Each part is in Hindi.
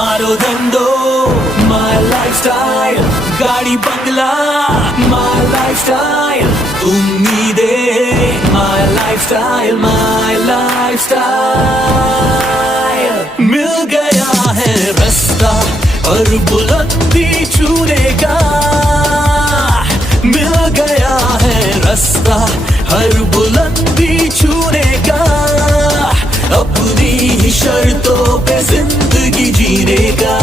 मारो धंधो my lifestyle, गाड़ी बंगला my lifestyle, उम्मीदें my lifestyle, my lifestyle। मिल गया है रास्ता और बुलंदी छूने का, मिल गया है रास्ता हर बुलंदी छूने का, अपनी ही शर्तों पे जिंदगी जीने का।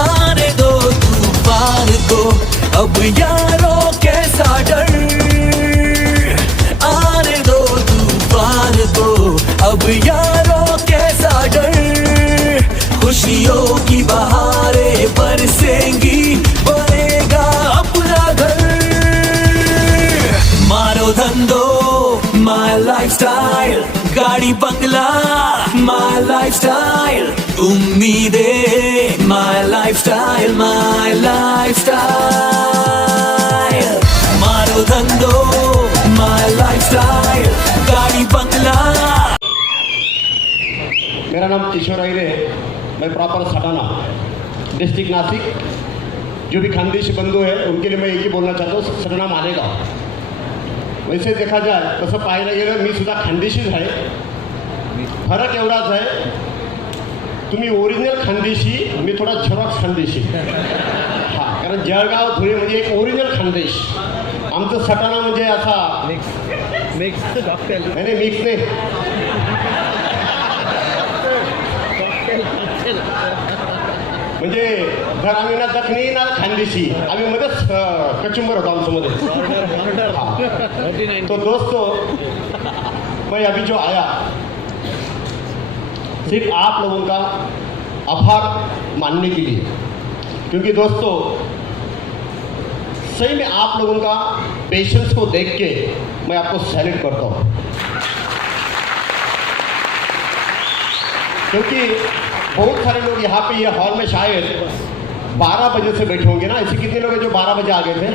आने दो तूफान को अब यारों कैसा डर, आने दो तूफान को अब यारों कैसा डर, खुशियों की बहारें बरसेंगी बनेगा अपना घर। मारो धंधो my lifestyle, गाड़ी बंगला my lifestyle, उम्मीदें my lifestyle, my lifestyle। मारो धंधो my lifestyle, गाड़ी बंगला। मेरा नाम किशोर अहिरे है, मैं प्रॉपर सटाना डिस्ट्रिक्ट नासिक। जो भी खानदेशी बंधू है उनके लिए मैं एक ही बोलना चाहतो, सटाणा मालेगाव। वैसे देखा जाए तसं पाहायला गेलं मी सुद्धा खानदेशीच आहे, फरक एवढाच आहे तुम्ही ओरिजिनल खानदेशी, मी थोडा झेरॉक्स खानदेशी। हां, कारण जळगाव धुळे म्हणजे एक ओरिजिनल खानदेश, आमचं सटाणा म्हणजे असा मिक्स कॉकटेल नाही, मिक्स नाही, म्हणजे घर आम्ही ना दखनी ना खानदेशी, आम्ही मध्येच कचुंबर होतो आमचं मध्ये। तो दोस्तों, मैं अभी जो आया सिर्फ आप लोगों का आभार मानने के लिए, क्योंकि दोस्तों सही में आप लोगों का पेशेंस को देख के मैं आपको सैल्यूट करता हूँ, क्योंकि बहुत सारे लोग यहाँ पे ये हॉल में शायद 12 बजे से बैठे होंगे ना। ऐसे कितने लोग हैं जो 12 बजे आ गए थे?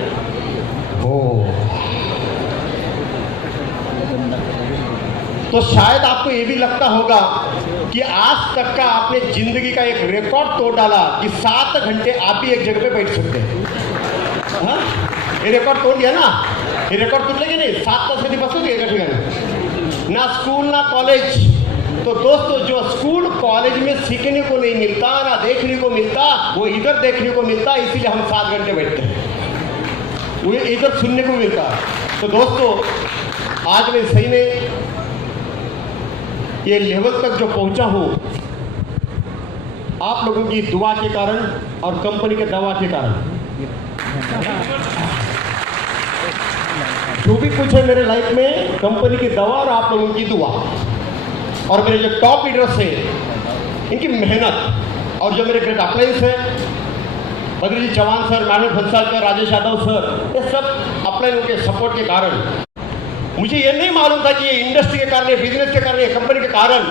तो शायद आपको ये भी लगता होगा कि आज तक का आपने जिंदगी का एक रिकॉर्ड तोड़ डाला कि 7 घंटे आप ही एक जगह पे बैठ सकते हैं। हाँ, ये रिकॉर्ड तोड़ दिया ना, ये रिकॉर्ड तोड़ लेंगे नहीं, 7 तास कधी बसोगे एका ठिकाणी, ना स्कूल ना कॉलेज। तो दोस्तों, जो स्कूल कॉलेज में सीखने को नहीं मिलता ना देखने को मिलता, वो इधर देखने को मिलता, इसीलिए हम 7 घंटे बैठते हैं, वो इधर सुनने को मिलता। तो दोस्तों, आज मैं सही में ये लेवल तक जो पहुंचा हूं आप लोगों की दुआ के कारण और कंपनी के दवा के कारण। जो भी कुछ है मेरे लाइफ में, कंपनी की दवा और आप लोगों की दुआ, और मेरे जो टॉप लीडर्स हैं इनकी मेहनत, और जो मेरे ग्रेट अप्लाइंस हैं Badriji Chauhan sir, madam Bhansalkar, Rajesh Yadav sir, ये सब अप्लाइनों के सपोर्ट के कारण। मुझे ये नहीं मालूम था कि ये इंडस्ट्री के कारण, बिजनेस के कारण, कंपनी के कारण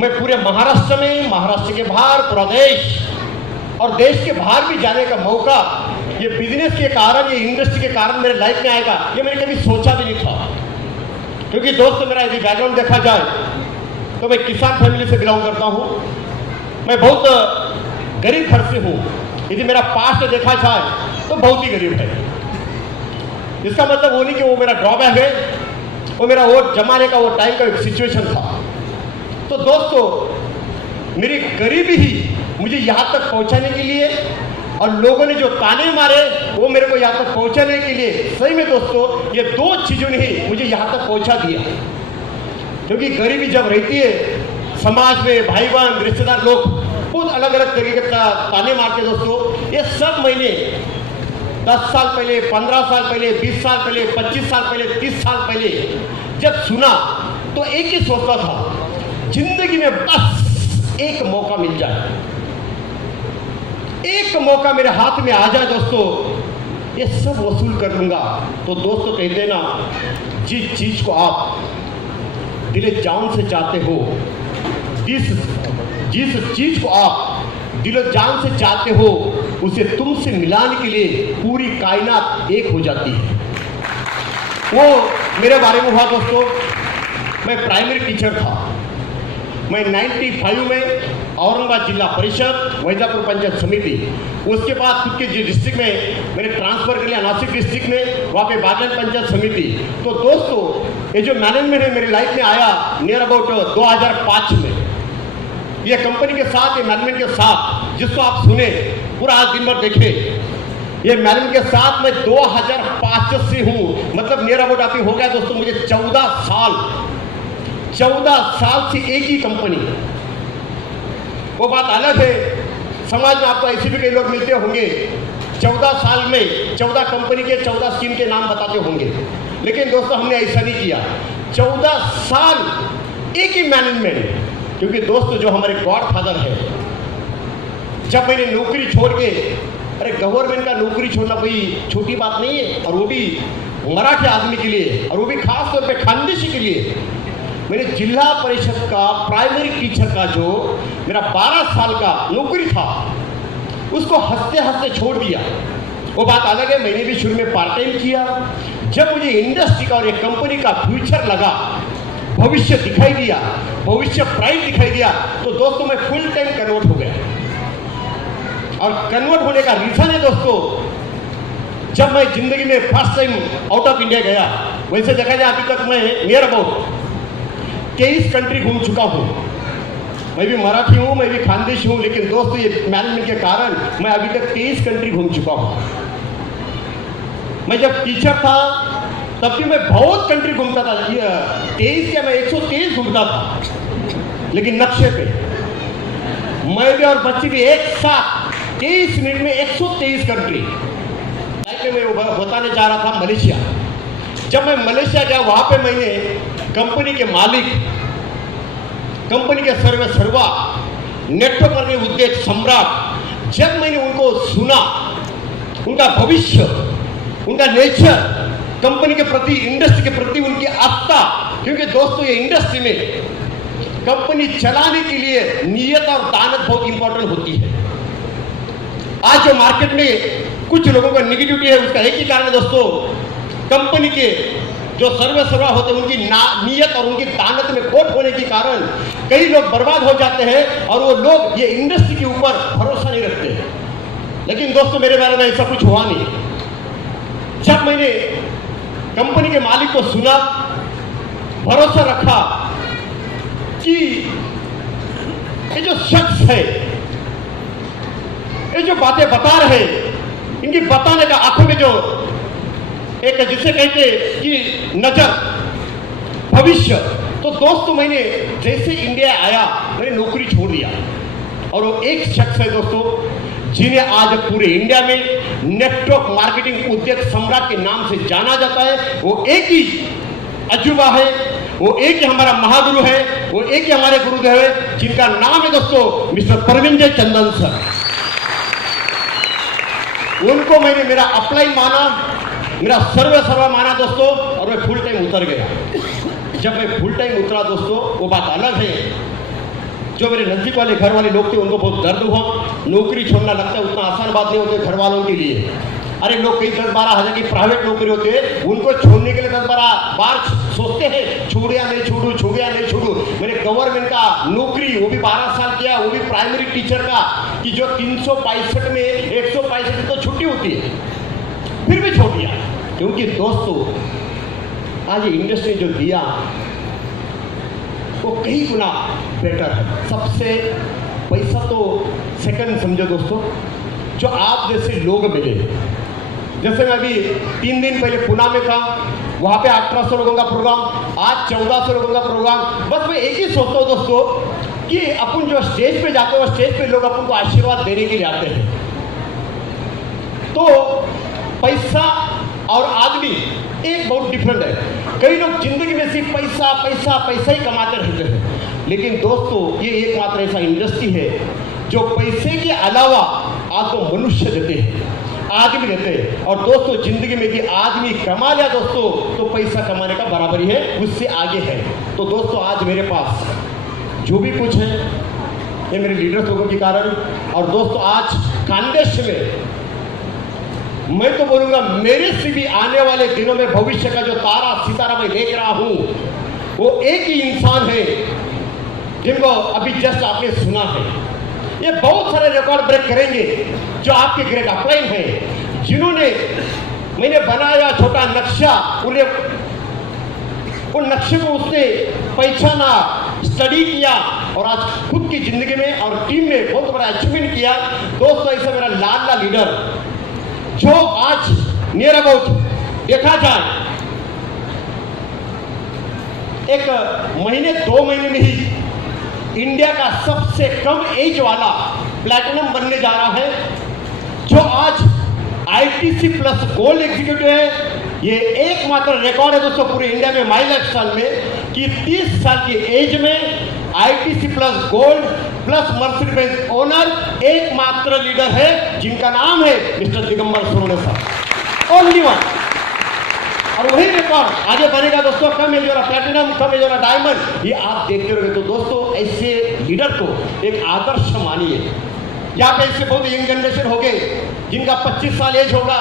मैं पूरे महाराष्ट्र में, महाराष्ट्र के बाहर, पूरा देश और देश के बाहर भी जाने का मौका ये बिजनेस के कारण, ये इंडस्ट्री के कारण मेरे लाइफ में आएगा, ये मैंने कभी सोचा भी नहीं था। क्योंकि दोस्तों, मेरा यदि बैकग्राउंड देखा जाए तो मैं किसान फैमिली से बिलोंग करता हूँ, मैं बहुत गरीब घर से हूँ। यदि मेरा पास्ट देखा जाए तो बहुत ही गरीब है। इसका मतलब वो नहीं कि वो मेरा ड्रॉबैक है, वो मेरा वो जमाने का, वो टाइम का एक सिचुएशन था। तो दोस्तों, मेरी गरीबी ही मुझे यहाँ तक पहुँचाने के लिए, और लोगों ने जो ताने मारे वो मेरे को यहाँ तक पहुँचाने के लिए, सही में दोस्तों ये 2 चीज़ों ने ही मुझे यहाँ तक पहुँचा दिया। क्योंकि गरीबी जब रहती है, समाज में भाई बहन रिश्तेदार लोग बहुत अलग अलग तरीके का ताने मारते। दोस्तों, ये सब मैंने 10 साल पहले, 15 साल पहले, 20 साल पहले, 25 साल पहले, 30 साल पहले जब सुना तो एक ही सोचता था, जिंदगी में बस एक मौका मिल जाए, एक मौका मेरे हाथ में आ जाए दोस्तों, ये सब वसूल कर लूंगा। तो दोस्तों, कहते हैं ना, जिस चीज को आप दिले जान से चाहते हो, जिस चीज को आप दिलो जान से चाहते हो, उसे तुमसे मिलाने के लिए पूरी कायनात एक हो जाती है। वो मेरे बारे में हुआ दोस्तों। मैं प्राइमरी टीचर था। मैं 95 में औरंगाबाद जिला परिषद, वैजापुर पंचायत समिति। उसके बाद खुद के डिस्ट्रिक्ट में मैंने ट्रांसफर कर लिया नासिक डिस्ट्रिक्ट में, वहाँ पे बागलान पंचायत समिति। तो दोस्तों ये जो मैनेजमेंट है मेरी लाइफ में आया नियर अबाउट 2005 में। ये कंपनी के साथ, ये मैनेजमेंट के साथ, जिसको आप सुने पूरा आज दिन भर देखे, ये मैनेजमेंट के साथ मैं 2005 से हूँ। मतलब नियर अबाउट अभी हो गया दोस्तों मुझे 14 साल से एक ही कंपनी। वो बात अलग है, समाज में आपको ऐसे भी कई लोग मिलते होंगे 14 साल में 14 कंपनी के 14 स्कीम के नाम बताते होंगे, लेकिन दोस्तों हमने ऐसा नहीं किया। 14 साल एक ही मैनेजमेंट। क्योंकि दोस्तों जो हमारे गॉड फादर है, जब मैंने नौकरी छोड़ के, अरे गवर्नमेंट का नौकरी छोड़ना कोई छोटी बात नहीं है, और वो भी मराठी आदमी के लिए, और वो भी खास तौर पे खानदेशी के लिए। मैंने जिला परिषद का प्राइमरी टीचर का जो मेरा 12 साल का नौकरी था, उसको हंसते हंसते छोड़ दिया। वो बात अलग है, मैंने भी शुरू में पार्ट टाइम किया। जब मुझे इंडस्ट्री का और एक कंपनी का फ्यूचर लगा, भविष्य दिखाई दिया, भविष्य ब्राइट दिखाई दिया, तो दोस्तों मैं फुल टाइम कन्वर्ट हो गया। और कन्वर्ट होने का रीजन है दोस्तों, जब मैं जिंदगी में first time out of India गया, वैसे देखा जाए अभी तक मैं नियर अबाउट 23 कंट्री घूम चुका हूँ। मैं भी मराठी हूँ, मैं भी खानदेशी हूँ, लेकिन दोस्तों ये मैनेजमेंट के कारण मैं अभी तक 23 कंट्री घूम चुका हूँ। मैं जब टीचर था तब भी मैं बहुत कंट्री घूमता था, 23 क्या मैं 123 घूमता था, लेकिन नक्शे पे मैं भी और बच्चे भी एक साथ 23 मिनट में 123 कंट्री। मैं वो बताने जा रहा था मलेशिया। जब मैं मलेशिया गया, वहां पे मैंने कंपनी के मालिक, कंपनी के सर्वा, नेटवर्क मार्केटिंग उद्योग सम्राट, जब मैंने उनको सुना, उनका भविष्य, उनका नेचर, कंपनी के प्रति, इंडस्ट्री के प्रति उनकी आस्था, क्योंकि दोस्तों ये इंडस्ट्री में कंपनी चलाने के लिए नियत और दानत बहुत इंपॉर्टेंट होती है। आज जो मार्केट में कुछ लोगों का नेगेटिविटी है, उसका एक ही कारण है दोस्तों, कंपनी के जो सर्वा होते हैं उनकी नियत और उनकी दानत में खोट होने के कारण कई लोग बर्बाद हो जाते हैं, और वो लोग ये इंडस्ट्री के ऊपर भरोसा नहीं रखते। लेकिन दोस्तों मेरे बारे में ऐसा कुछ हुआ नहीं। जब मैंने कंपनी के मालिक को सुना, भरोसा रखा कि ये जो शख्स है, ये जो बातें बता रहे, इनकी बताने का आंखों में जो एक जिसे कहते कि नजर, भविष्य, तो दोस्तों मैंने जैसे इंडिया आया मैंने नौकरी छोड़ दिया। और वो एक शख्स है दोस्तों जिन्हें आज पूरे इंडिया में नेटवर्क मार्केटिंग उद्योग सम्राट के नाम से जाना जाता है। वो एक ही अजूबा है, वो एक ही हमारा महागुरु है, वो एक ही हमारे गुरुदेव है, जिनका नाम है दोस्तों मिस्टर परविंजय चंदन सर। उनको मैंने मेरा अपलाइन माना, मेरा सर्वा माना दोस्तों, और मैं फुल टाइम उतर गया। जब मैं फुल टाइम उतरा दोस्तों, वो बात अलग है। जो मेरे नजदीक वाले घर वाले लोग थे उनको बहुत दर्द हुआ। नौकरी छोड़ना लगता है उतना आसान बात नहीं होती घर वालों के लिए। अरे लोग कई 10-12 हज़ार की प्राइवेट नौकरी होती है, उनको छोड़ने के लिए 10-12 बार सोचते हैं, छोड़ू या नहीं छोड़ू, छोड़ू या नहीं छोड़ू। मैंने गवर्नमेंट का नौकरी, वो भी 12 साल किया, वो भी प्राइमरी टीचर का, कि जो 365 में 165 तो छुट्टी होती है, फिर भी छोड़ दिया। क्योंकि दोस्तों आज इंडस्ट्री जो दिया वो कई गुना बेटर है। सबसे पैसा तो सेकंड समझो दोस्तों, जो आप जैसे लोग मिले। जैसे मैं अभी 3 दिन पहले पुणे में था, वहाँ पे 1800 लोगों का प्रोग्राम, आज 1400 लोगों का प्रोग्राम। बस मैं एक ही सोचता हूँ दोस्तों कि अपन जो स्टेज पे जाते हैं, स्टेज पे लोग अपन को आशीर्वाद देने के लिए आते हैं। तो पैसा और आदमी एक बहुत डिफरेंट है। कई लोग जिंदगी में सिर्फ पैसा पैसा पैसा ही कमाते रहते हैं, लेकिन दोस्तों ये एकमात्र ऐसा इंडस्ट्री है जो पैसे के अलावा आपको मनुष्य देते हैं, आदमी देते हैं। और दोस्तों जिंदगी में कि आदमी कमा लिया दोस्तों तो पैसा कमाने का बराबरी है, उससे आगे है। तो दोस्तों आज मेरे पास जो भी कुछ है ये मेरे लीडर्स लोगों के कारण। और दोस्तों आज खानदेश में मैं तो बोलूंगा मेरे से भी आने वाले दिनों में भविष्य का जो तारा सितारा मैं देख रहा हूं, वो एक ही इंसान है जिनको अभी जस्ट आपने सुना है, ये बहुत सारे रिकॉर्ड ब्रेक करेंगे जो आपके ग्रेट अपलाइन हैं, जिन्होंने मैंने बनाया छोटा नक्शा, उन्हें उन नक्शे को उसने पहचाना, स्टडी किया और आज खुद की जिंदगी में और टीम में बहुत बड़ा अचीवमेंट किया। दोस्तों, ऐसा मेरा लाडला लीडर जो आज नियर अबाउट देखा जाए एक महीने 2 महीने में ही इंडिया का सबसे कम एज वाला प्लैटिनम बनने जा रहा है, जो आज आईटीसी प्लस गोल्ड एग्जीक्यूटिव है। ये एकमात्र रिकॉर्ड है दोस्तों पूरे इंडिया में, माई लाइफस्टाइल में, कि 30 साल की एज में ITC plus gold plus Mercedes Benz owner एकमात्र लीडर है जिनका नाम है मिस्टर दिगंबर सोनवणे साहब, ओनली वन। और वही रिकॉर्ड आगे बनेगा दोस्तों, कम एज वाला प्लैटिनम, कम एज वाला डायमंड, ये आप देखते रहोगे। तो दोस्तों, ऐसे लीडर को एक आदर्श मानिए। यहाँ पे इससे बहुत यंग जनरेशन हो गए जिनका 25 साल एज होगा,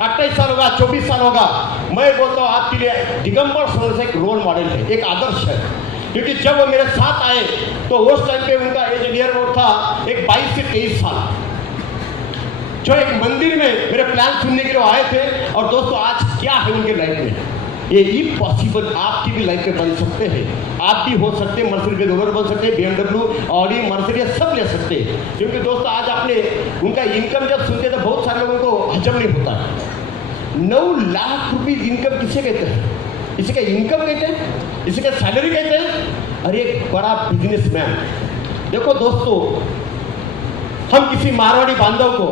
28 साल होगा, 24 साल होगा। मैं बोलता हूँ आपके लिए दिगंबर सोनवणे एक रोल मॉडल है, एक आदर्श है, क्योंकि जब वो मेरे साथ आए तो उस टाइम पे उनका एज नियर अबाउट था एक 22 से 23 साल, जो एक मंदिर में मेरे प्लान सुनने के लिए आए थे। और दोस्तों, आज क्या है उनके लाइफ में, ये इम्पॉसिबल आपकी भी लाइफ में बन सकते हैं। आप भी हो सकते हैं मर्सिडीज ओनर बन सकते हैं, BMW, ऑडी, मर्सिडीज सब ले सकते हैं। क्योंकि दोस्तों, आज आपने उनका इनकम जब सुनते तो बहुत सारे लोगों को हजम नहीं होता। 9 लाख रुपये इनकम किसे कहते हैं? इसी का इनकम कहते हैं, इसी का सैलरी कहते हैं। अरे एक बड़ा बिजनेसमैन। देखो दोस्तों, हम किसी मारवाड़ी बांधव को,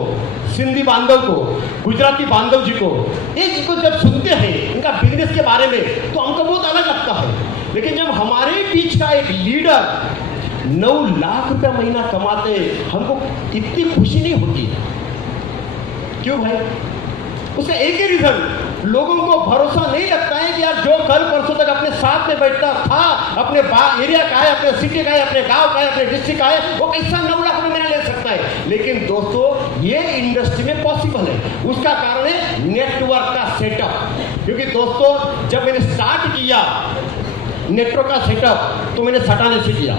सिंधी बांधव को, गुजराती बांधव जी को, ये जिनको जब सुनते हैं इनका बिजनेस के बारे में, तो हमको बहुत अलग लगता है। लेकिन जब हमारे बीच का एक लीडर 9 लाख रुपया महीना कमाते, हमको इतनी खुशी नहीं होती। क्यों भाई? उसका एक ही रीजन, लोगों को भरोसा नहीं लगता है कि यार जो कल परसों तक अपने साथ में बैठता था, अपने एरिया का है, अपने सिटी का है, अपने गांव का है, अपने डिस्ट्रिक्ट का है, वो कैसा 9 लाख रुपये ले सकता है। लेकिन दोस्तों, ये इंडस्ट्री में पॉसिबल है। उसका कारण है नेटवर्क का सेटअप। क्योंकि दोस्तों, जब मैंने स्टार्ट किया नेटवर्क का सेटअप, तो मैंने सटाने से किया।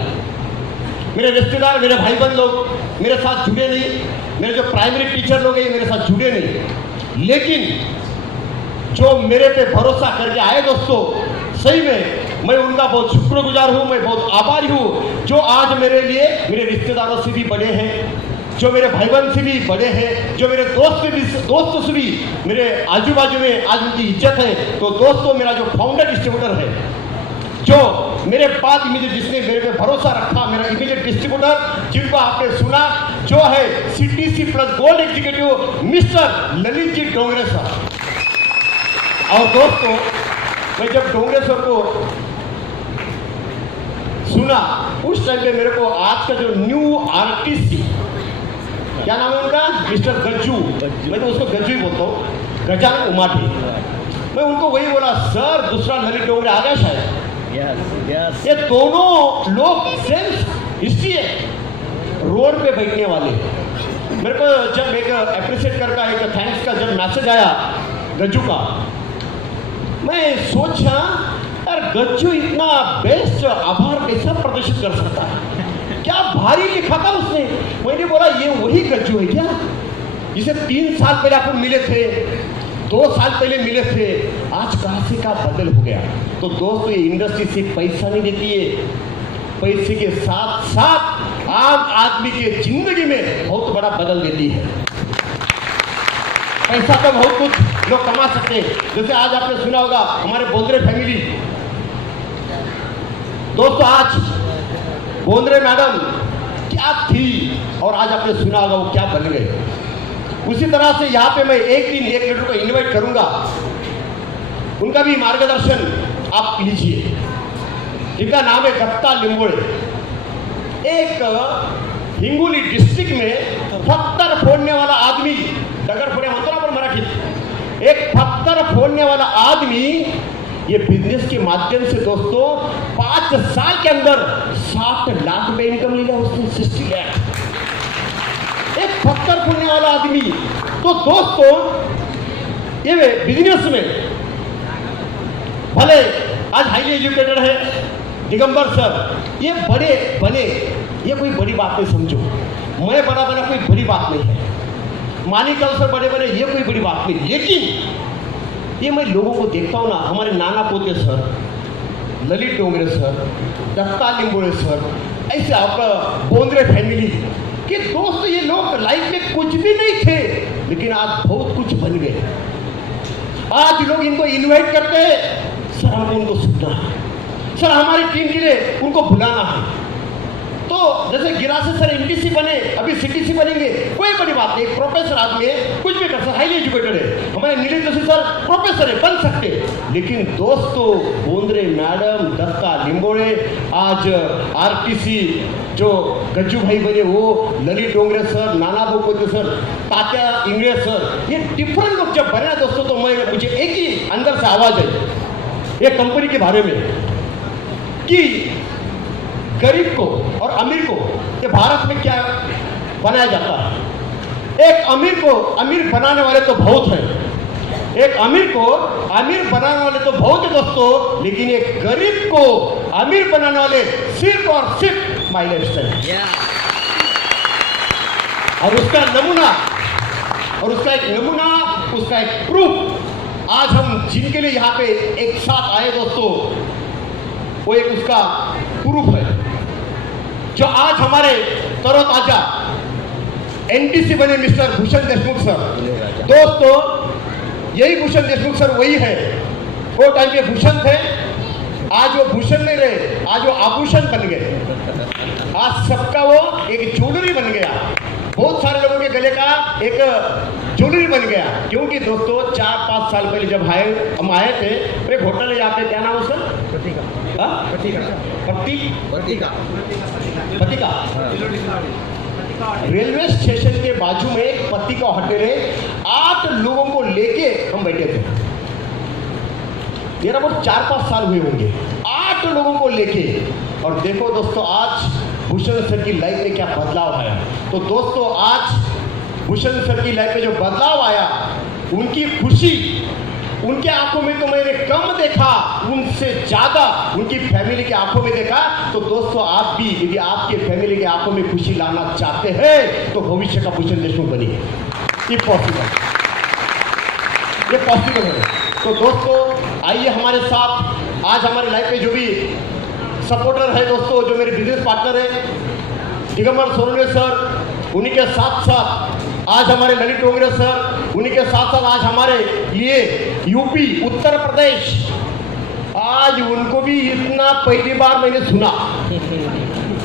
मेरे रिश्तेदार, मेरे भाई बहन लोग मेरे साथ जुड़े नहीं, मेरे जो प्राइमरी टीचर लोग हैं मेरे साथ जुड़े नहीं। लेकिन जो मेरे पे भरोसा करके आए दोस्तों, सही में मैं उनका बहुत शुक्रगुजार हूँ, मैं बहुत आभारी हूँ। जो आज मेरे लिए मेरे रिश्तेदारों से भी बड़े हैं, जो मेरे भाई बहन से भी बड़े हैं, जो मेरे दोस्तों से भी मेरे आजू बाजू में आज उनकी इज्जत है। तो दोस्तों, मेरा जो फाउंडर डिस्ट्रीब्यूटर है, जो मेरे बाद इमीडिएट जिसने मेरे पे भरोसा रखा, मेरा इमीडिएट डिस्ट्रीब्यूटर जिनको आपने सुना, जो है CTC plus gold executive mister Lalit ji Dongre साहब। और दोस्तों, मैं जब डोंगरे सर को सुना, उस टाइम पे मेरे को आज का जो न्यू आर्टिस्ट, क्या नाम है उनका, मिस्टर गज्जू, मैं तो उसको गज्जू ही बोलता हूँ, गजानन उमाठी, मैं उनको वही बोला, सर दूसरा ललित डोंगरे आ गया शायद। yes. ये दोनों लोग सेम हिस्ट्री है, रोड पे बैठने वाले। मेरे को जब एक अप्रिशिएट करता, एक थैंक्स का जब मैसेज आया गज्जू का, मैं सोचा यार गज्जू इतना बेस्ट आभार कैसा प्रदर्शित कर सकता है, क्या भारी लिखा था उसने। मैंने बोला ये वही गज्जू है क्या जिसे 3 साल पहले अपन मिले थे, 2 साल पहले मिले थे, आज कहां से का बदल हो गया। तो दोस्तों, ये इंडस्ट्री सिर्फ पैसा नहीं देती है, पैसे के साथ साथ आम आदमी के जिंदगी में बहुत बड़ा बदल देती है। पैसा तो बहुत कुछ लोग कमा सकते हैं, जैसे आज आपने सुना होगा हमारे बोंद्रे फैमिली। दोस्तों, आज बोंद्रे मैडम क्या थी और आज आपने सुना होगा वो क्या बन गए। उसी तरह से यहाँ पे मैं एक दिन एक लीडर को इनवाइट करूंगा, उनका भी मार्गदर्शन आप लीजिए, जिनका नाम है दत्ता लिंगोड़े। एक हिंगोली डिस्ट्रिक्ट में पत्थर फोड़ने वाला आदमी, डगर फोड़े मतलब अपन मराठी, एक पत्थर फोड़ने वाला आदमी ये बिजनेस के माध्यम से दोस्तों 5 साल के अंदर 60 लाख रुपए इनकम लिया उसने, 60 लाख, एक पत्थर फोड़ने वाला आदमी। तो दोस्तों, ये बिजनेस में भले आज हाईली एजुकेटेड है, दिगंबर सर, ये बड़े बने, ये कोई बड़ी बात नहीं समझो। मैं बड़ा बना कोई बड़ी बात नहीं है। मानिकल सर बड़े बने, ये कोई बड़ी बात नहीं। लेकिन ये मैं लोगों को देखता हूँ ना, हमारे Nana Pote sir, Lalit Dongre sir, Datta Limbode sir, ऐसे आपका बोंद्रे फैमिली कि दोस्त, ये लोग लाइफ में कुछ भी नहीं थे लेकिन आज बहुत कुछ बन गए। आज लोग इनको इनवाइट करते हैं, सर हमको उनको सुनना है, सर हमारी टीम के लिए उनको बुलाना है। तो जैसे गिरासे सर एनटीसी बने, अभी सीटीसी बनेंगे, कोई बड़ी बात नहीं। प्रोफेसर आदमी है, कुछ भी कर सकते, हाईली एजुकेटेड है। हमारे नीलेश जोशी सर प्रोफेसर है, बन सकते। लेकिन दोस्तों, बोंद्रे मैडम, दत्ता लिंबोड़े, आज आरटीसी जो गज्जू भाई बने वो, ललित डोंगरे सर, नाना बोकोते सर, तात्या इंग्रे सर, ये डिफरेंट लोग जब बने ना दोस्तों, तो मुझे एक ही अंदर से आवाज आई ये कंपनी के बारे में कि गरीब को और अमीर को ये भारत में क्या बनाया जाता है। एक अमीर को अमीर बनाने वाले तो बहुत हैं, एक अमीर को अमीर बनाने वाले तो बहुत है दोस्तों, लेकिन एक गरीब को अमीर बनाने वाले सिर्फ और सिर्फ माय लाइफस्टाइल। और उसका नमूना, और उसका एक नमूना, उसका एक प्रूफ आज हम जिनके लिए यहाँ पे एक साथ आए दोस्तों, वो एक उसका प्रूफ है। जो आज हमारे तरोताजा एनटीसी बने मिस्टर भूषण देशमुख सर, दोस्तों यही भूषण देशमुख सर वही है, वो टाइम पे भूषण थे, आज वो भूषण नहीं रहे, आज वो आभूषण बन गए। आज सबका वो एक ज्वेलरी बन गया, बहुत सारे लोगों के गले का एक ज्वेलरी बन गया। क्योंकि दोस्तों 4-5 साल पहले जब हम आए थे, एक होटल है यहाँ पे, क्या नाम है सर? पतिका रेलवे स्टेशन के बाजू में एक पतिका होटल है। 8 लोगों को लेके हम बैठे थे, मेरा बहुत 4-5 साल हुए होंगे, 8 लोगों को लेके। और देखो दोस्तों, आज भूषण सर की लाइफ में क्या बदलाव आया। तो दोस्तों, आज भूषण सर की लाइफ में जो बदलाव आया, उनकी खुशी उनके आंखों में तो मैंने कम देखा, उनसे ज्यादा उनकी फैमिली की आंखों में देखा। तो दोस्तों, आप भी यदि आपके फैमिली की आंखों में खुशी लाना चाहते हैं तो भविष्य का भूषण देशमुख बनिए। ये पॉसिबल है। तो दोस्तों, आइए हमारे साथ आज हमारे लाइफ में जो भी सपोर्टर है दोस्तों, जो मेरे बिजनेस पार्टनर है दिगंबर सोनवणे सर, उन्हीं के साथ साथ आज हमारे ललित डोंगरे सर, उन्हीं के साथ साथ आज हमारे लिए यूपी उत्तर प्रदेश, आज उनको भी इतना पहली बार मैंने सुना।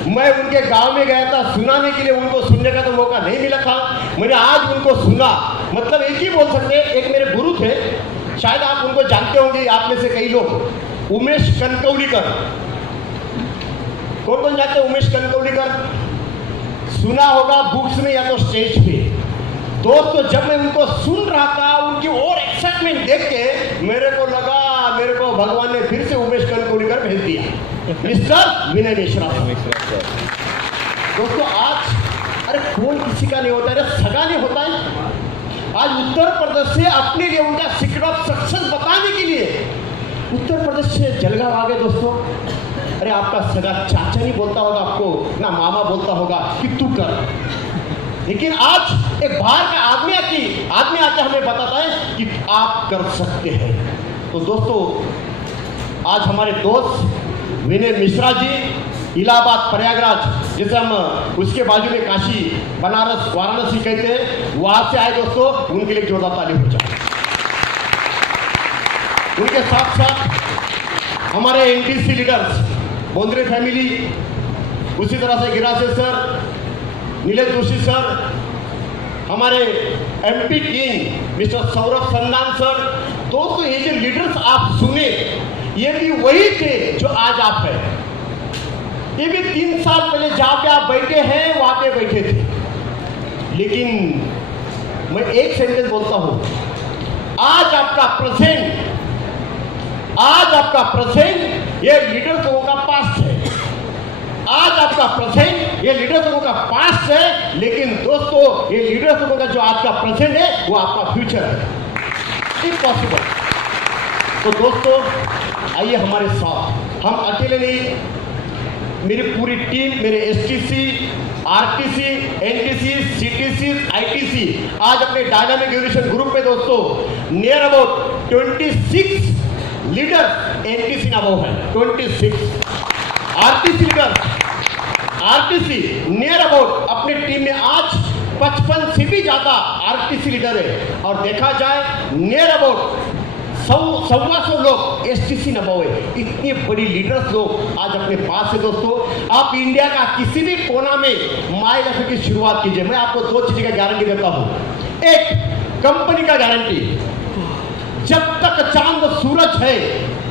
मैं उनके गांव में गया था सुनाने के लिए, उनको सुनने का तो मौका नहीं मिला था, मैंने आज उनको सुना। मतलब एक ही बोल सकते हैं, एक मेरे गुरु थे, शायद आप उनको जानते होंगे आप में से कई लोग, उमेश कनकौलीकर। कौन कौन जानते हैं उमेश कनकौलीकर? सुना होगा बुक्स में या तो स्टेज पे। दोस्तों, जब मैं उनको सुन रहा था, उनकी और एक्साइटमेंट देख के मेरे को भगवान ने फिर से उमेश कनकौलीकर भेज दिया, मिस्टर विनय मिश्रा। दोस्तों, आज अरे कौन किसी का नहीं होता है, अरे सगा नहीं होता है। आज उत्तर प्रदेश से अपने लिए उनका सीक्रेट ऑफ सक्सेस बताने के लिए उत्तर प्रदेश से जलगांव आ गए दोस्तों। अरे आपका सगा चाचा नहीं बोलता होगा आपको, ना मामा बोलता होगा कि तू कर, लेकिन आज एक बाहर का आदमी आके हमें बताता है कि आप कर सकते हैं। तो दोस्तों, आज हमारे दोस्त विनय मिश्रा जी, इलाहाबाद प्रयागराज, जिसे हम उसके बाजू में काशी बनारस वाराणसी कहते हैं, वहां से आए दोस्तों, उनके लिए जोरदार ताली हो जाए। उनके साथ साथ हमारे एनटीसी लीडर्स, बोंद्रे फैमिली, उसी तरह से गिरासे सर, नीलेश जोशी सर, हमारे MP king mister Saurabh Sandan sir. दोस्तों, ये जो लीडर्स आप सुने, ये भी वही थे जो आज आप हैं। ये भी 3 साल पहले जहां पे आप बैठे हैं वहां पे बैठे थे। लेकिन मैं एक सेंटेंस बोलता हूं, आज आपका प्रेजेंट ये लीडर्स लोगों का पास्ट है। आज आपका प्रेजेंट ये लीडर्स लोगों का पास्ट है, लेकिन दोस्तों, ये लीडर्स लोगों का जो आज का प्रेजेंट है वो आपका फ्यूचर है। इम्पॉसिबल। तो दोस्तों, आइए हमारे साथ, हम अकेले नहीं, मेरी पूरी टीम, मेरे STC, RTC, NTC, CTC, ITC आज अपने डायनामिक एजुकेशन ग्रुप में दोस्तों नियर अबाउट 26 लीडर एनटीसी ना वो है, 26 RTC leader, RTC near about अपने टीम में आज 55 से भी ज्यादा आरटीसी लीडर है और देखा जाए नियर अबाउट 100 लोग एसटीसी नबाओ है। इतनी बड़ी लीडर्स लोग आज अपने पास है दोस्तों। आप इंडिया का किसी भी कोना में माई लाइफ की शुरुआत कीजिए, मैं आपको 2 चीज का गारंटी देता हूं। एक, कंपनी का गारंटी, जब तक चांद सूरज है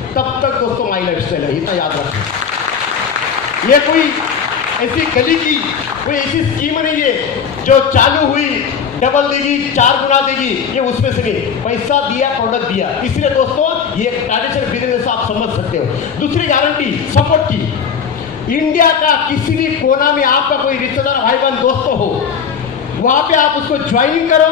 तब तक दोस्तों माई लाइफ स्टाइल है, इतना याद रखें। ये कोई ऐसी गली की कोई ऐसी स्कीम नहीं है जो चालू हुई डबल देगी 4 गुना देगी, ये उसमें से नहीं, पैसा दिया प्रोडक्ट दिया। इसलिए दोस्तों ये ट्रेडिशनल बिजनेस आप समझ सकते हो। दूसरी गारंटी सपोर्ट की, इंडिया का किसी भी कोना में आपका कोई रिश्तेदार, भाई बहन, दोस्तों हो, वहां पे आप उसको ज्वाइनिंग करो,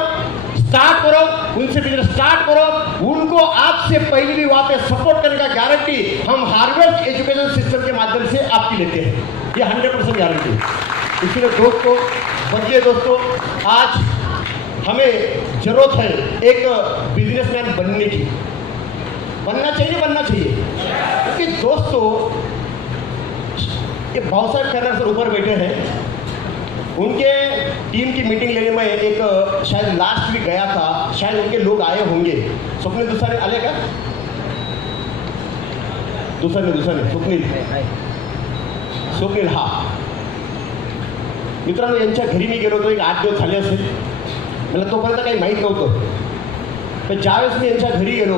स्टार्ट करो, उनसे बिजनेस स्टार्ट करो, उनको आपसे पहले भी वहां पे सपोर्ट करने का गारंटी हम हार्वर्ड एजुकेशन सिस्टम के माध्यम से आपकी लेते हैं, ये 100% गारंटी। इसलिए दोस्तों बदलिए दोस्तों, आज हमें जरूरत है एक बिजनेसमैन बनने की, बनना चाहिए क्योंकि दोस्तों ये बहुत सारे कर्नल सर ऊपर बैठे हैं, उनके टीम की मीटिंग लेने में एक शायद लास्ट वीक गया था, शायद उनके लोग आए होंगे। स्वप्निल दुसाने आले का, दुसाने स्वप्निल, हा मित्रांनो, यांच्या घरी मी गेलो होतो, एक 8 दिवस झाले असेल, मला तोपर्यंत काही माहीत नव्हतं, पण ज्यावेळेस मी यांच्या घरी गेलो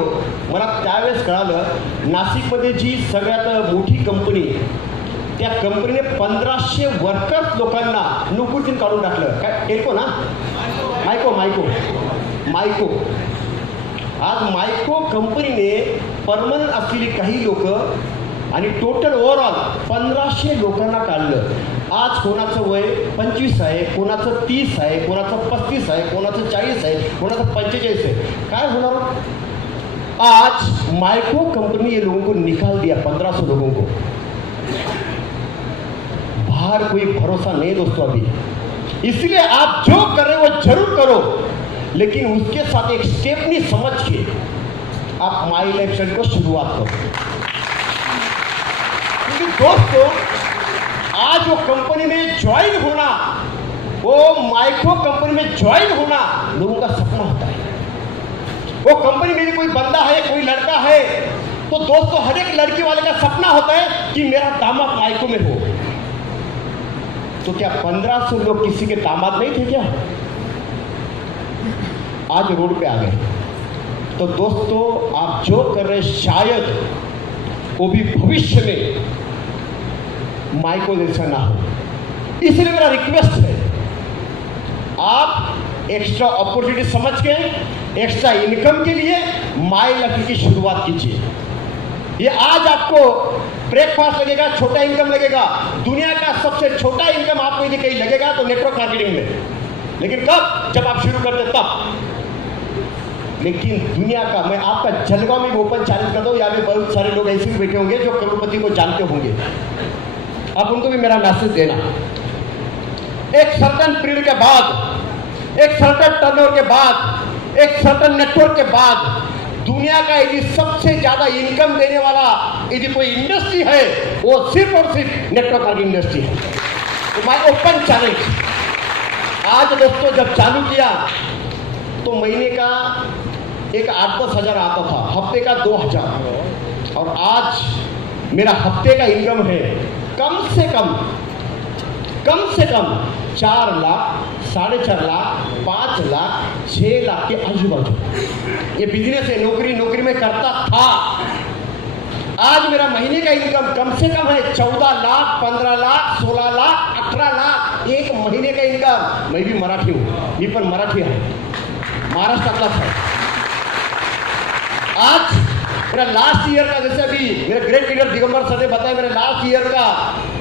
मला त्यावेळेस कळालं नाशिकमध्ये जी सगळ्यात मोठी कंपनी, त्या कंपनीने 1500 वर्कर्स लोकांना नोकरीतून काढून टाकलं। काय टेल्को ना, मायको आज मायको कंपनीने परमनंट असलेली काही लोक आणि टोटल ओव्हरऑल 1500 लोकांना काढलं। आज कोणाचं वय 25 आहे, कोणाचं 30 आहे, कोणाचं 35 आहे, कोणाचं 40 आहे, कोणाचं 45 आहे। काय होणार? आज माइक्रो कंपनी ये लोगों को निकाल दिया, 1500 लोगों को। बाहर कोई भरोसा नहीं दोस्तों अभी, इसलिए आप जो कर रहे हो वो जरूर करो, लेकिन उसके साथ एक स्टेप नहीं समझ के आप माई लाइफ स्टाइल को शुरुआत करो। क्योंकि दोस्तों आज वो कंपनी में ज्वाइन होना, वो माइक्रो कंपनी में ज्वाइन होना लोगों का सपना होता है। वो कंपनी में कोई बंदा है, कोई लड़का है, तो दोस्तों हर एक लड़की वाले का सपना होता है कि मेरा दामाद माइक्रो में हो। तो क्या 1500 लोग किसी के दामाद नहीं थे क्या? आज रोड पे आ गए। तो दोस्तों आप जो कर रहे शायद वो भी भविष्य में माइको जैसा ना हो, इसलिए मेरा रिक्वेस्ट है आप एक्स्ट्रा अपॉर्चुनिटी समझ के एक्स्ट्रा इनकम के लिए माई लाइफ की शुरुआत कीजिए। ये आज आपको ब्रेकफास्ट लगेगा, छोटा इनकम लगेगा, दुनिया का सबसे छोटा इनकम आपको यदि कहीं लगेगा तो नेटवर्क मार्केटिंग में, लेकिन कब? जब आप शुरू करते तब। लेकिन दुनिया का, मैं आपका जलगांव में ओपन चैलेंज करता हूँ, यहाँ पे बहुत सारे लोग ऐसे भी बैठे होंगे जो करोड़पति को जानते होंगे, आप उनको भी मेरा मैसेज देना। एक सर्टन पीरियड के बाद, एक सर्टन टर्नओवर के बाद, एक सर्टन नेटवर्क के बाद दुनिया का यदि सबसे ज्यादा इनकम देने वाला यदि कोई इंडस्ट्री है वो सिर्फ और सिर्फ नेटवर्क मार्केटिंग इंडस्ट्री है। तो माय ओपन चैलेंज, आज दोस्तों जब चालू किया तो महीने का एक 8-10 हज़ार आता था, हफ्ते का 2000, और आज मेरा हफ्ते का इनकम है कम से कम 4 लाख, 4.5 लाख, 5 लाख, 6 लाख के आजू बाजू। ये बिजनेस है, नौकरी में करता था। आज मेरा महीने का इनकम कम से कम है 14 लाख, 15 लाख, 16 लाख, 18 लाख, एक महीने का इनकम। मैं भी मराठी हूँ, मी पण मराठी आहे, महाराष्ट्रातलाच है। आज मेरा लास्ट ईयर का, जैसे अभी मेरे ग्रेट लीडर दिगंबर सर ने बताया, मेरा लास्ट ईयर का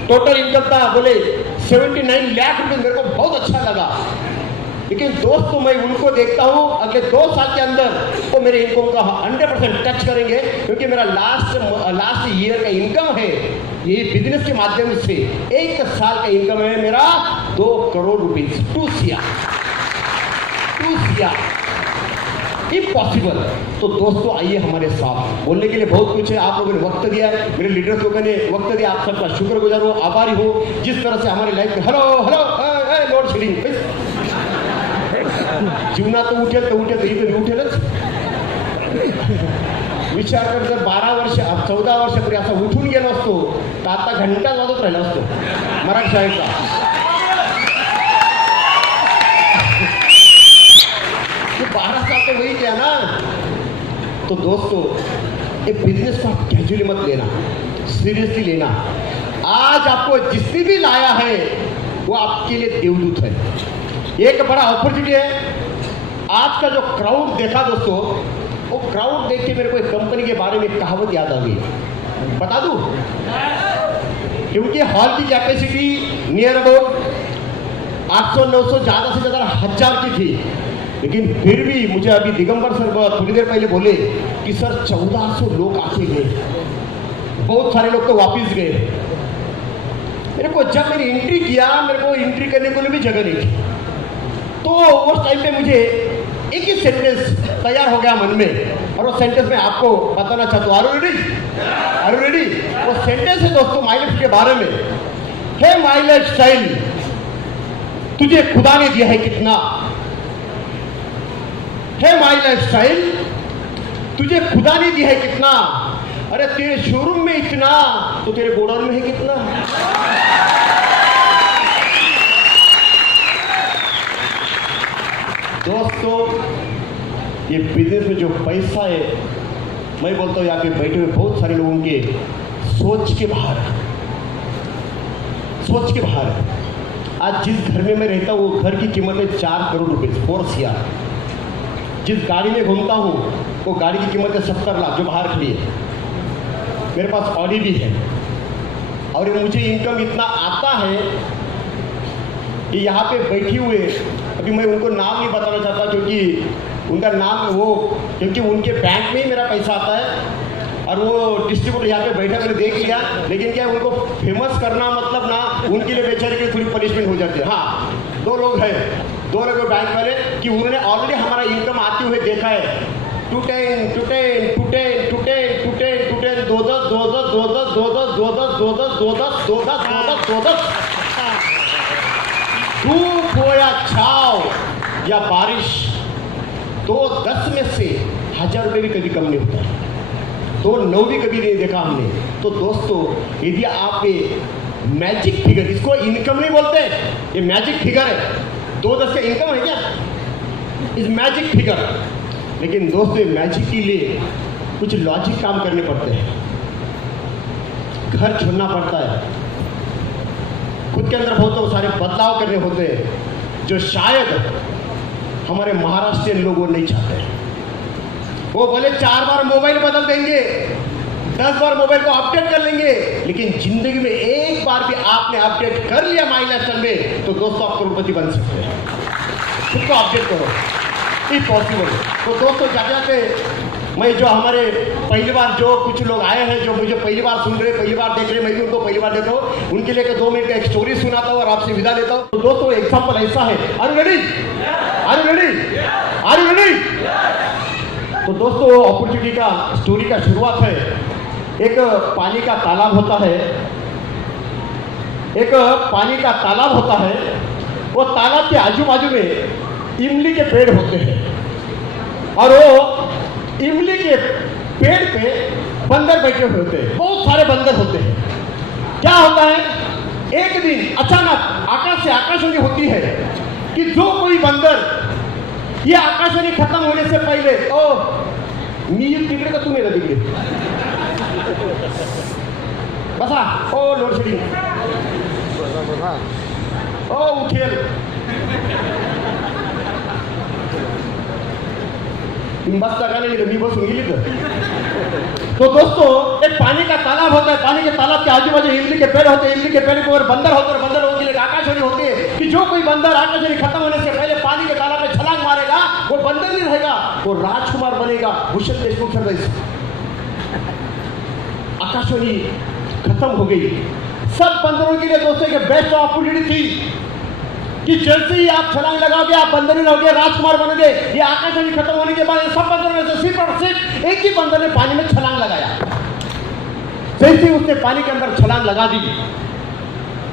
टोटल इनकम था बोले 79 लाख रुपए। मेरे को बहुत अच्छा लगा। लेकिन दोस्तों मैं उनको देखता हूँ अगले 2 साल के अंदर वो मेरे इनकम का 100% टच करेंगे, क्योंकि मेरा लास्ट ईयर का इनकम है ये बिजनेस के माध्यम से 1 साल का इनकम है मेरा 2 करोड़ रुपीज, 2 CR इम्पॉसिबल। तो दोस्तों आइए हमारे साथ, बोलने के लिए बहुत कुछ है, आप लोगों ने वक्त दिया है, मेरे लीडर्स लोगों ने वक्त दिया, आप सबका शुक्रगुजार हो, आभारी हो, जिस तरह से हमारे लाइफ में हेलो लोड शेडिंग जीवना तो उठेल इथे उठेलच विचार कर, जर 12 वर्ष 14 वर्षापूर्वी असा उठून गेलो असतो तर आता घंटा वाजत राहिला असतो मराठी शाळेचा। 12 साल तो वही किया ना। तो दोस्तों ये बिजनेस को आप कैजुअली मत लेना, सीरियसली लेना। आज आपको जिसने भी लाया है वो आपके लिए देवदूत है, एक बड़ा अपॉर्चुनिटी है। आज का जो क्राउड देखा दोस्तों, वो क्राउड देख के मेरे को एक कंपनी के बारे में कहावत याद आ गई, बता दूं? क्योंकि हॉल की कैपेसिटी नियर अबाउट 800-900 ज़्यादा से ज़्यादा 1000 की थी, लेकिन फिर भी मुझे अभी दिगंबर सर थोड़ी देर पहले बोले कि सर 1400 लोग आके गए, बहुत सारे लोग तो वापस गए। मेरे को जब मैंने एंट्री किया, मेरे को एंट्री करने के लिए भी जगह नहीं थी, तो उस टाइम पे मुझे एक ही सेंटेंस तैयार हो गया मन में, और वो सेंटेंस मैं आपको बताना चाहता हूँ। Are you ready? वो सेंटेंस है दोस्तों माई लाइफ के बारे में। हे माई लाइफ स्टाइल, तुझे खुदा ने दिया है कितना? हे माई लाइफ स्टाइल, तुझे खुदा ने दिया है कितना? अरे तेरे शोरूम में इतना तो तेरे गोडाउन में है कितना? दोस्तों ये बिजनेस में जो पैसा है, मैं बोलता हूँ यहाँ पे बैठे हुए बहुत सारे लोगों के सोच के बाहर है। आज जिस घर में मैं रहता हूँ वो घर की कीमत है 4 करोड़ रुपए, 4 CR। जिस गाड़ी में घूमता हूँ वो गाड़ी की कीमत है 70 लाख, जो बाहर खड़ी है। मेरे पास ऑडी भी है, और मुझे इनकम इतना आता है कि यहाँ पे बैठी हुए, अभी मैं उनको नाम नहीं बताना चाहता क्योंकि उनका नाम क्योंकि उनके बैंक में ही मेरा पैसा आता है, और वो डिस्ट्रीब्यूटर यहाँ पे बैठा मैंने देख लिया, लेकिन क्या उनको फेमस करना मतलब ना, उनके लिए बेचारे की थोड़ी पनिशमेंट हो जाती है। हाँ, 2 लोग हैं, 2 लोग बैंक वाले कि उन्होंने ऑलरेडी हमारा इनकम आते हुए देखा है। 210 धूप हो या छाव या बारिश, 2-10 में से 1000 रुपये भी कभी कम नहीं होता, 2-9 भी कभी नहीं देखा हमने। तो दोस्तों यदि आप ये मैजिक फिगर, इसको इनकम नहीं बोलते, ये मैजिक फिगर है। 2-10 का इनकम है क्या? इस मैजिक फिगर। लेकिन दोस्तों मैजिक के लिए कुछ लॉजिक काम करने पड़ते हैं, घर छोड़ना पड़ता है, खुद के अंदर बहुत सारे बदलाव करने होते हैं जो शायद हमारे महाराष्ट्रियन लोगों नहीं चाहते। वो बोले 4 बार मोबाइल बदल देंगे, 10 बार मोबाइल को अपडेट कर लेंगे, लेकिन जिंदगी में एक बार भी आपने अपडेट कर लिया माई लाइफस्टाइल में तो दोस्तों आप करोड़पति बन सकते हैं। खुद को अपडेट करो, इम्पॉसिबल। तो दोस्तों जाते मैं जो हमारे पहली बार जो कुछ लोग आए हैं जो मुझे पहली बार सुन रहे, पहली बार देख रहे, मैं भी उनको पहली बार देखता हूँ, उनके लिए 2 मिनट का एक स्टोरी सुनाता हूँ और आपसे विदा लेता हूँ। तो दोस्तों एग्जाम्पल ऐसा है, आर यू रेडी? तो दोस्तों अपॉर्चुनिटी का स्टोरी का शुरुआत है। एक पानी का तालाब होता है, वो तालाब के आजू बाजू में इमली के पेड़ होते हैं, और वो इमली के पेड़ पे बंदर बैठे हुए होते हैं, बहुत सारे बंदर होते हैं। क्या होता है, एक दिन अचानक आकाश से आकाशवाणी होती है कि जो कोई बंदर ये आकाशवाणी खत्म होने से पहले, मी तिकडे का तुम्ही तिकडे बसा, लोड शेडिंग, उठेल, बस लगा नहीं, मी बसून गेली तर। तो दोस्तों एक पानी का तालाब होता है, पानी के तालाब के आजू बाजू इमली के पेड़ होते हैं, इमली के पेड़ के ऊपर बंदर होते हैं, बंदर होने के लिए आकाशवाणी होती है कि जो कोई बंदर आकाशवाणी खत्म होने से पहले पानी के वो बंदर नहीं रहेगा, वो राजकुमार बनेगा। भूषण देशमुख सर वैसे आकाशवाणी खत्म हो गई। सब बंदरों के लिए दोस्तों एक बेस्ट अपॉर्चुनिटी थी कि जैसे ही आप छलांग लगाओगे आप बंदर नहीं रहोगे, राजकुमार बनोगे। ये आकाशवाणी खत्म होने के बाद सब बंदरों में से सिर्फ और सिर्फ एक ही बंदर ने पानी में छलांग लगाया। जैसे ही उसने पानी के अंदर छलांग लगा दी,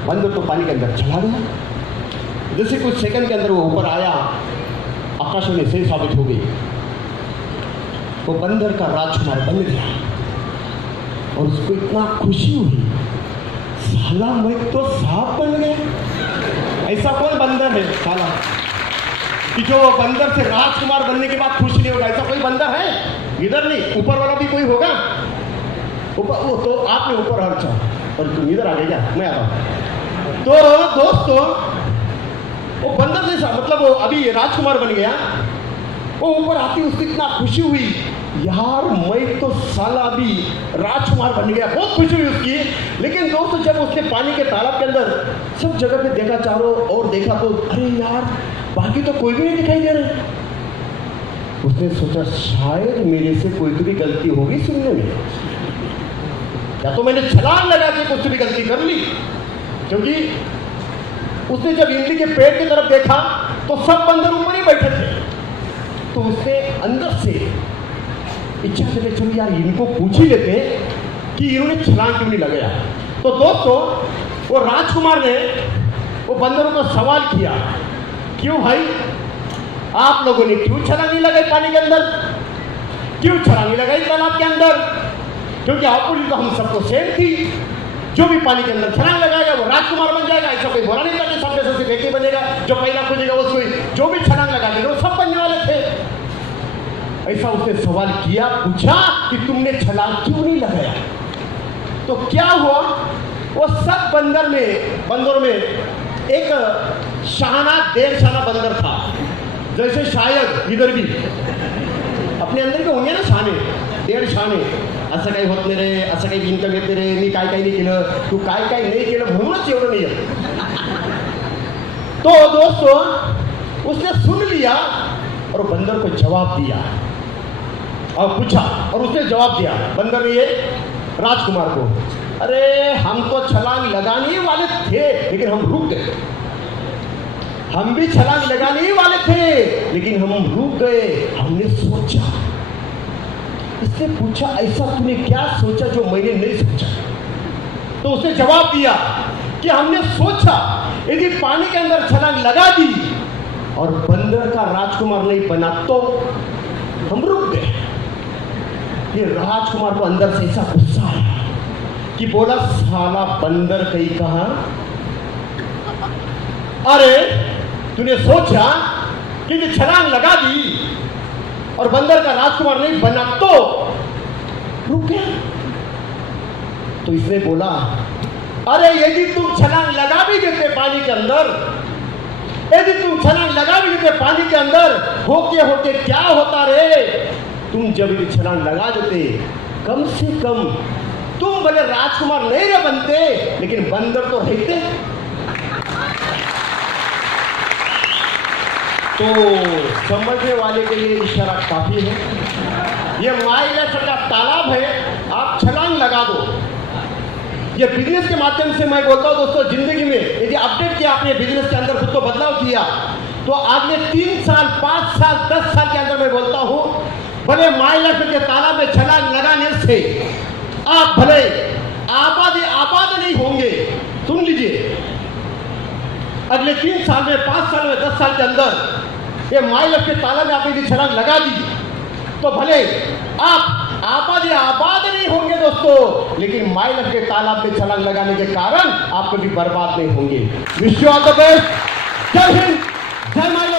बंदर तो पानी के अंदर चला गया। जैसे कुछ सेकंड के अंदर वो ऊपर आया, आकाशवाणी सही साबित हो गई, वो बंदर का राजकुमार बन गया। और उसको इतना खुशी हुई, साला मैं तो सांप बन गया। ऐसा कौन बंदर है साला कि जो बंदर से राजकुमार बनने के बाद खुश नहीं होगा? ऐसा कोई बंदर है? इधर नहीं, ऊपर वाला भी कोई होगा? ऊपर वो तो आपने ऊपर अच्छा, और तुम इधर आ गए क्या? मैं आ रहा हूँ। तो दोस्तों वो बंदर जैसा, मतलब वो अभी राजकुमार बन गया। वो ऊपर आती उसको इतना खुशी हुई, यार मैं तो साला अभी राजकुमार बन गया, बहुत खुशी हुई उसकी। लेकिन दोस्तों जब उसने पानी के तालाब के अंदर सब जगह पे देखा, चारों और देखा, तो अरे यार बाकी तो कोई भी नहीं दिखाई दे रहा। उसने सोचा शायद मेरे से कोई तो भी गलती होगी सुनने में, या तो मैंने छलांग लगा के कुछ भी गलती कर ली। क्योंकि उसने जब इमली के पेड़ की तरफ देखा तो सब बंदर ऊपर ही बैठे थे। तो उसने अंदर से इच्छा से चलो यार इनको पूछ ही लेते कि इन्होंने छलांग क्यों नहीं लगाया। तो दोस्तों वो राजकुमार ने वो बंदरों को सवाल किया, क्यों भाई आप लोगों ने क्यों छलांग नहीं लगाई पानी के अंदर? क्यों छलांग नहीं लगाई तालाब के अंदर? क्योंकि अपॉर्चुनिटी तो हम सबको सेम थी। जो भी पानी के अंदर छलांग लगाएगा वो राजकुमार बन जाएगा। ऐसा कोई बोला नहीं था कि सब में से एक ही बनेगा, जो पहला खोजेगा वो कोई, जो भी छलांग लगाएगा वो सब बनने वाले थे। ऐसा उसने सवाल किया, पूछा कि तुमने छलांग क्यों नहीं लगाया? तो क्या हुआ, वो सब बंदरों में एक शाना डेढ़ शाना बंदर था। जैसे शायद इधर भी अपने अंदर के होंगे ना शाने, डेढ़ शाने, असं काही होत नाही रे, असं काही इन्कम येते रे, मी काय काय नाही केलं, तू काय काय नाही केलं म्हणूनच एवढं नाही येत। तो दोस्तों उसने सुन लिया और बंदर को जवाब दिया और पूछा, और उसने जवाब दिया बंदर ने ये राजकुमार को, अरे हम तो छलांग लगाने ही वाले थे लेकिन हम रुक गए। हम भी छलांग लगाने ही वाले थे लेकिन हम रुक गए, हमने सोचा। इससे पूछा ऐसा तूने क्या सोचा जो मैंने नहीं सोचा? तो उसने जवाब दिया कि हमने सोचा यदि पानी के अंदर छलांग लगा दी और बंदर का राजकुमार नहीं बना तो हम रुक गए। ये राजकुमार को अंदर से ऐसा गुस्सा आया कि बोला, साला बंदर कहीं कहा, अरे तूने सोचा कि छलांग लगा दी और बंदर का राजकुमार नहीं बना तो रुक गया। तो इसने बोला, अरे यदि तुम छलांग लगा भी देते पानी के अंदर, यदि तुम छलांग लगा भी देते पानी के अंदर, होके क्या होता रे? तुम जब यदि छलांग लगा देते, कम से कम तुम भले राजकुमार नहीं रे बनते लेकिन बंदर तो रहते। तो समझने वाले के लिए इशारा काफी है। ये माइलेज का तालाब है, आप छलांग लगा दो। ये बिजनेस के माध्यम से मैं बोलता हूँ दोस्तों, जिंदगी में यदि अपडेट किया आपने बिजनेस के अंदर खुद को बदलाव किया तो अगले 3 साल 5 साल 10 साल के अंदर मैं बोलता हूँ भले माइलेज के तालाब में छलांग लगाने से आप भले आबाद नहीं होंगे। सुन लीजिए, अगले 3 साल में 5 साल में 10 साल के अंदर ये माइल के तालाब में आपने यदि छलांग लगा दी तो भले आप आबाद नहीं होंगे दोस्तों, लेकिन माइल के तालाब में छलांग लगाने के कारण आप कभी बर्बाद नहीं होंगे। Wish you all the best. जय हिंद, जय माइल।